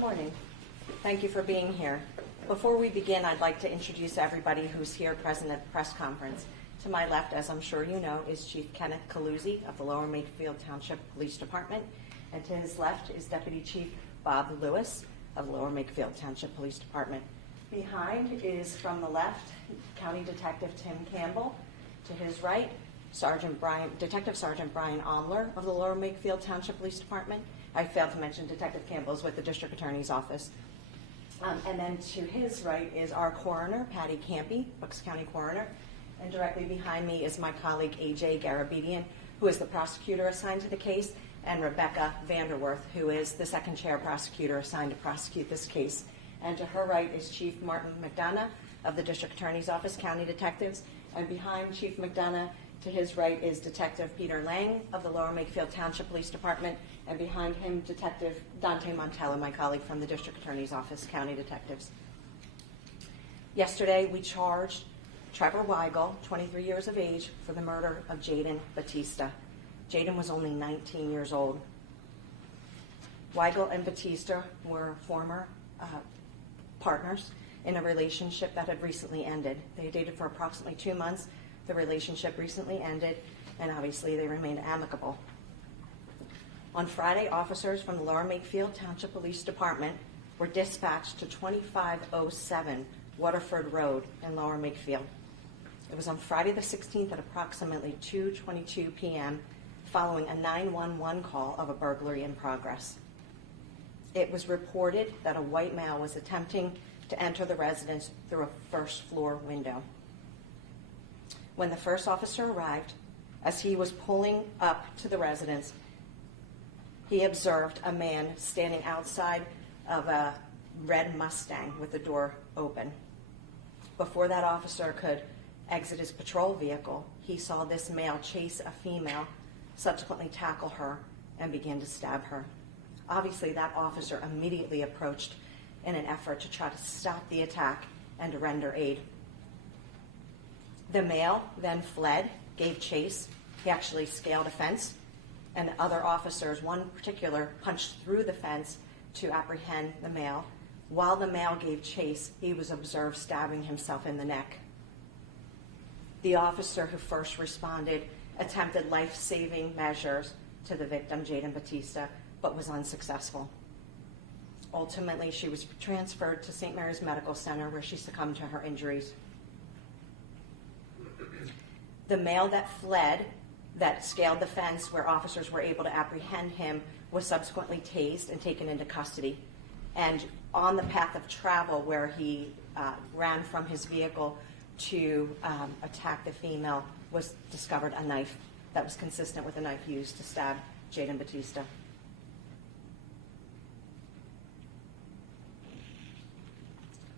Good morning. Thank you for being here. Before we begin, I'd like to introduce everybody who's here present at the press conference. To my left, as I'm sure you know, is Chief Kenneth Caluzzi of the Lower Makefield Township Police Department, and to his left is Deputy Chief Bob Lewis of the Lower Makefield Township Police Department. Behind is, from the left, County Detective Tim Campbell. To his right, Detective Sergeant Brian Omler of the Lower Makefield Township Police Department. I failed to mention Detective Campbell is with the District Attorney's Office. And then to his right is our coroner, Patty Campy, Bucks County Coroner. And directly behind me is my colleague, A.J. Garabedian, who is the prosecutor assigned to the case, and Rebecca Vanderworth, who is the second chair prosecutor assigned to prosecute this case. And to her right is Chief Martin McDonough of the District Attorney's Office, County Detectives. And behind Chief McDonough, to his right, is Detective Peter Lang of the Lower Makefield Township Police Department. And behind him, Detective Dante Montella, my colleague from the District Attorney's Office, County Detectives. Yesterday, we charged Trevor Weigel, 23 years of age, for the murder of Jaden Battista. Jaden was only 19 years old. Weigel and Battista were former partners in a relationship that had recently ended. They had dated for approximately 2 months. The relationship recently ended, and obviously they remained amicable. On Friday, officers from the Lower Makefield Township Police Department were dispatched to 2507 Waterford Road in Lower Makefield. It was on Friday the 16th at approximately 2:22 p.m. following a 911 call of a burglary in progress. It was reported that a white male was attempting to enter the residence through a first floor window. When the first officer arrived, as he was pulling up to the residence, he observed a man standing outside of a red Mustang with the door open. Before that officer could exit his patrol vehicle, he saw this male chase a female, subsequently tackle her, and begin to stab her. Obviously, that officer immediately approached in an effort to try to stop the attack and to render aid. The male then fled, gave chase. He actually scaled a fence, and other officers, one particular, punched through the fence to apprehend the male. While the male gave chase, he was observed stabbing himself in the neck. The officer who first responded attempted life-saving measures to the victim, Jaden Battista, but was unsuccessful. Ultimately, she was transferred to St. Mary's Medical Center, where she succumbed to her injuries. The male that fled, that scaled the fence where officers were able to apprehend him, was subsequently tased and taken into custody. And on the path of travel where he ran from his vehicle to attack the female, was discovered a knife that was consistent with the knife used to stab Jaden Battista.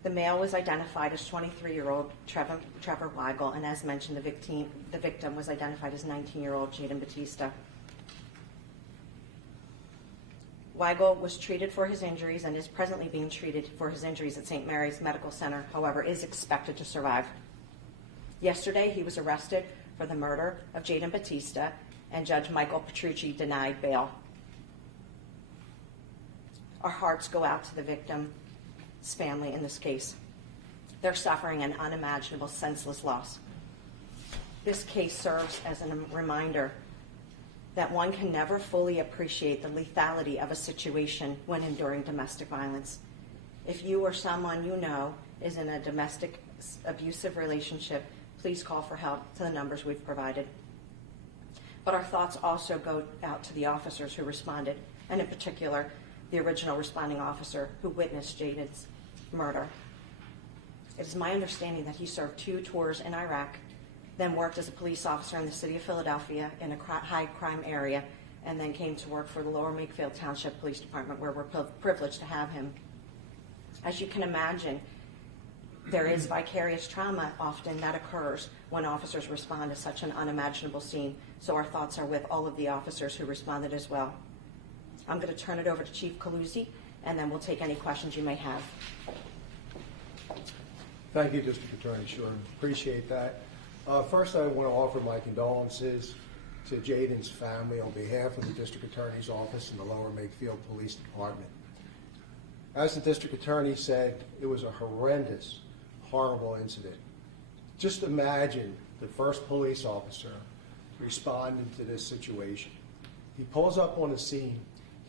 The male was identified as 23-year-old Trevor Weigel, and as mentioned, the victim was identified as 19-year-old Jaden Battista. Weigel was treated for his injuries and is presently being treated for his injuries at St. Mary's Medical Center, however, is expected to survive. Yesterday, he was arrested for the murder of Jaden Battista, and Judge Michael Petrucci denied bail. Our hearts go out to the victim's family in this case. They're suffering an unimaginable, senseless loss. This case serves as a reminder that one can never fully appreciate the lethality of a situation when enduring domestic violence. If you or someone you know is in a domestic abusive relationship, please call for help to the numbers we've provided. But our thoughts also go out to the officers who responded, and in particular, the original responding officer who witnessed Jaden's murder. It is my understanding that he served 2 tours in Iraq, then worked as a police officer in the city of Philadelphia in a high crime area, and then came to work for the Lower Makefield Township Police Department, where we're privileged to have him. As you can imagine, there is vicarious trauma often that occurs when officers respond to such an unimaginable scene, so our thoughts are with all of the officers who responded as well. I'm going to turn it over to Chief Caluzzi, and then we'll take any questions you may have. Thank you, District Attorney Shorten. Appreciate that. First, I want to offer my condolences to Jaden's family on behalf of the District Attorney's Office and the Lower Makefield Police Department. As the district attorney said, it was a horrendous, horrible incident. Just imagine the first police officer responding to this situation. He pulls up on the scene.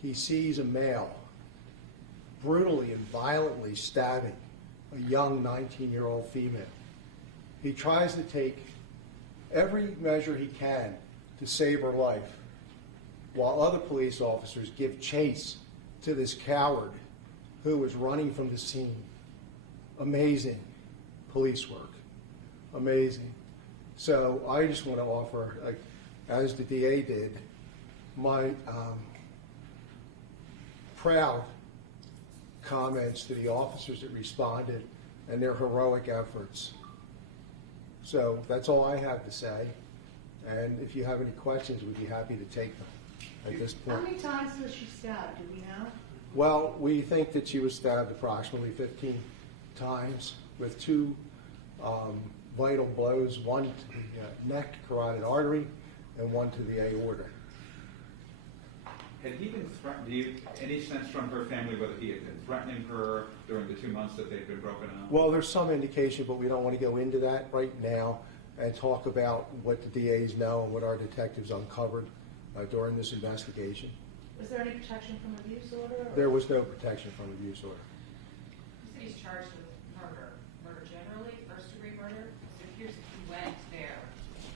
He sees a male brutally and violently stabbing a young 19-year-old female. He tries to take every measure he can to save her life, while other police officers give chase to this coward who was running from the scene. Amazing police work. Amazing. So I just want to offer, like, as the DA did, my proud comments to the officers that responded and their heroic efforts. So that's all I have to say. And if you have any questions, we'd be happy to take them at this point. How many times was she stabbed? Do we know? Well, we think that she was stabbed approximately 15 times with two vital blows, one to the neck, carotid artery, and one to the aorta. Had he been threatened? Do you any sense from her family whether he had been threatening her during the 2 months that they've been broken up? Well, there's some indication, but we don't want to go into that right now and talk about what the DAs know and what our detectives uncovered during this investigation. Was there any protection from abuse order? Or? There was no protection from abuse order. You said he's charged with murder. Murder generally, first-degree murder? So here's if he went there.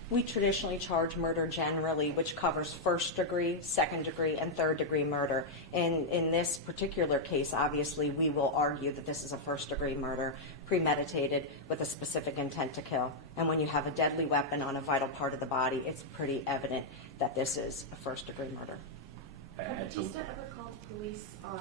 We traditionally charge murder generally, which covers first degree, second degree, and third degree murder. And in this particular case, obviously, we will argue that this is a first degree murder, premeditated with a specific intent to kill. And when you have a deadly weapon on a vital part of the body, it's pretty evident that this is a first degree murder. Had Battista ever called police on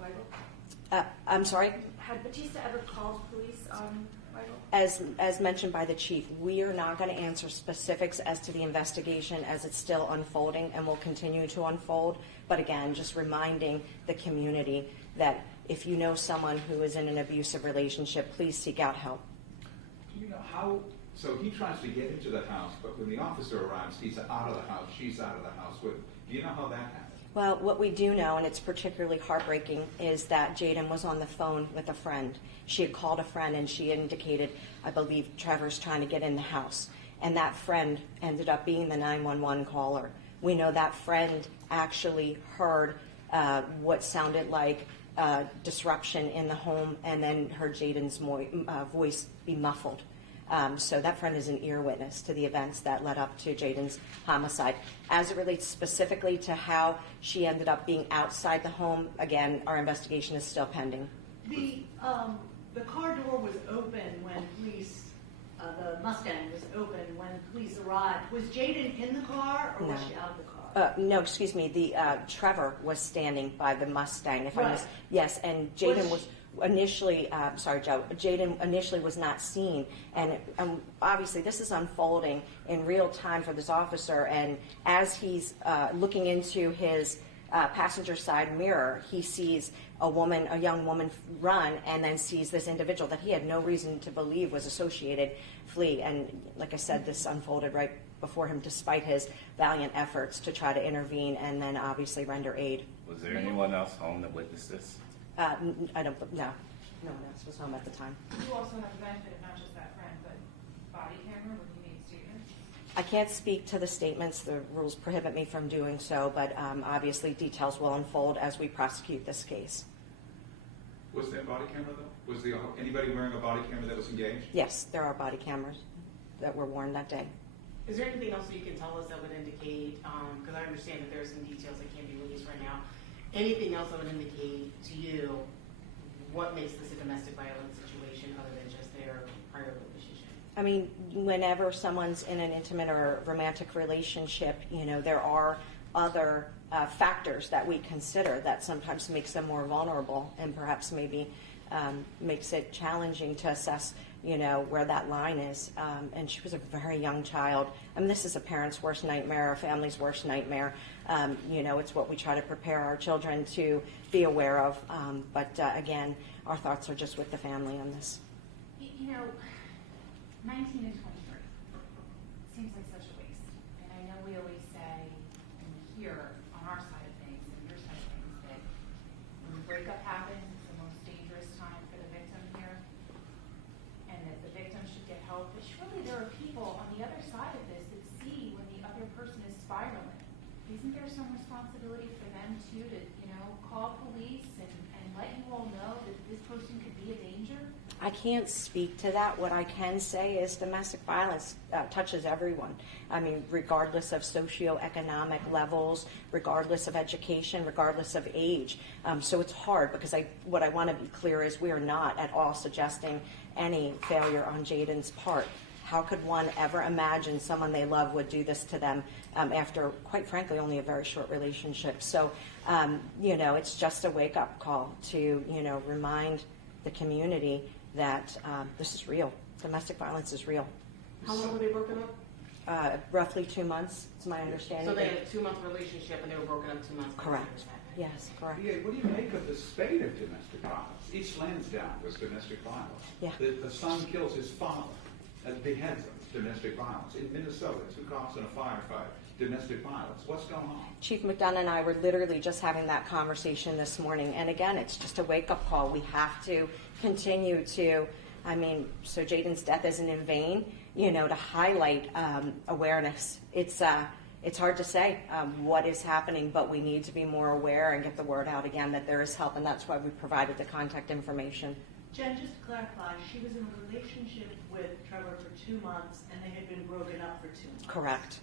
Weigel? I'm sorry? Had Battista ever called police on Weigel? As mentioned by the chief, we are not going to answer specifics as to the investigation as it's still unfolding and will continue to unfold. But again, just reminding the community that if you know someone who is in an abusive relationship, please seek out help. Do you know how? So he tries to get into the house, but when the officer arrives, he's out of the house. She's out of the house. Do you know how that happened? Well, what we do know, and it's particularly heartbreaking, is that Jaden was on the phone with a friend. She had called a friend and she indicated, I believe, Trevor's trying to get in the house. And that friend ended up being the 911 caller. We know that friend actually heard what sounded like disruption in the home and then heard Jaden's voice be muffled. So that friend is an ear witness to the events that led up to Jaden's homicide. As it relates specifically to how she ended up being outside the home, again, our investigation is still pending. The car door was open when police, the Mustang was open when police arrived. Was Jaden in the car or was she out of the car? No, excuse me. The Trevor was standing by the Mustang. If right. Yes, and Jaden was initially, sorry, Joe, Jaden initially was not seen. And obviously this is unfolding in real time for this officer. And as he's looking into his passenger side mirror, he sees a young woman run and then sees this individual that he had no reason to believe was associated flee. And like I said, this unfolded right before him despite his valiant efforts to try to intervene and then obviously render aid. Was there anyone else home that witnessed this? No one else was home at the time. You also have the benefit of not just that friend, but body camera when you made statements. I can't speak to the statements. The rules prohibit me from doing so, but obviously details will unfold as we prosecute this case. Was there a body camera, though? Was anybody wearing a body camera that was engaged? Yes, there are body cameras that were worn that day. Is there anything else that you can tell us that would indicate, because I understand that there are some details that can't be released right now, anything else that would indicate to you what makes this a domestic violence situation other than just their prior relationship? I mean, whenever someone's in an intimate or romantic relationship, there are other factors that we consider that sometimes makes them more vulnerable and perhaps maybe makes it challenging to assess, where that line is. And she was a very young child. I mean, this is a parent's worst nightmare, a family's worst nightmare. It's what we try to prepare our children to be aware of. But again, our thoughts are just with the family on this. 19 and 23 seems like such a waste. And I know we always say, and we hear on our side of things and your side of things, that when the breakup happens, isn't there some responsibility for them too to, call police and let you all know that this person could be a danger? I can't speak to that. What I can say is domestic violence touches everyone. I mean, regardless of socioeconomic levels, regardless of education, regardless of age. So it's hard because what I want to be clear is we are not at all suggesting any failure on Jaden's part. How could one ever imagine someone they love would do this to them after, quite frankly, only a very short relationship? So, it's just a wake-up call to, remind the community that this is real. Domestic violence is real. How long were they broken up? Roughly 2 months, is my understanding. So they had a 2-month relationship and they were broken up 2 months. Correct. Yes, correct. Yeah, what do you make of the spate of domestic violence? Each Lansdowne was domestic violence. Yeah. The son kills his father and beheads him. Domestic violence. In Minnesota, 2 cops and a firefighter. Domestic violence. What's going on? Chief McDonough and I were literally just having that conversation this morning. And again, it's just a wake-up call. We have to continue to, so Jaden's death isn't in vain, to highlight awareness. It's hard to say what is happening, but we need to be more aware and get the word out again that there is help, and that's why we provided the contact information. Jen, just to clarify, she was in a relationship with Trevor for 2 months, and they had been broken up for 2 months. Correct.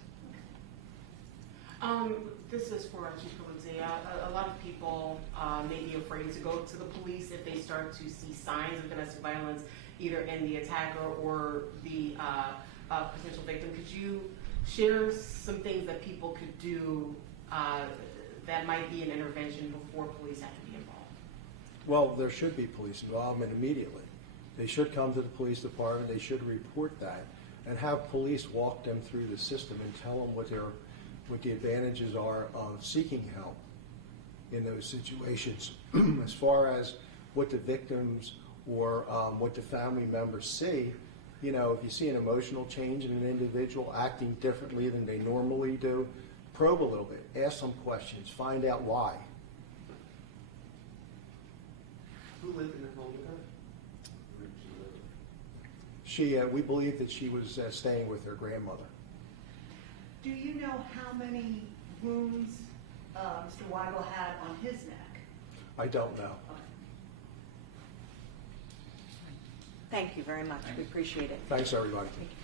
This is for Chief Paluzzi. A lot of people may be afraid to go to the police if they start to see signs of domestic violence, either in the attacker or the potential victim. Could you share some things that people could do that might be an intervention before police have to be involved? Well, there should be police involvement immediately. They should come to the police department. They should report that and have police walk them through the system and tell them what the advantages are of seeking help in those situations. As far as what the victims or what the family members see, if you see an emotional change in an individual acting differently than they normally do, probe a little bit, ask some questions, find out why. Who lived in the home with her? We believe that she was staying with her grandmother. Do you know how many wounds Mr. Weigel had on his neck? I don't know. Okay. Thank you very much. We appreciate it. Thanks, everybody. Thank you.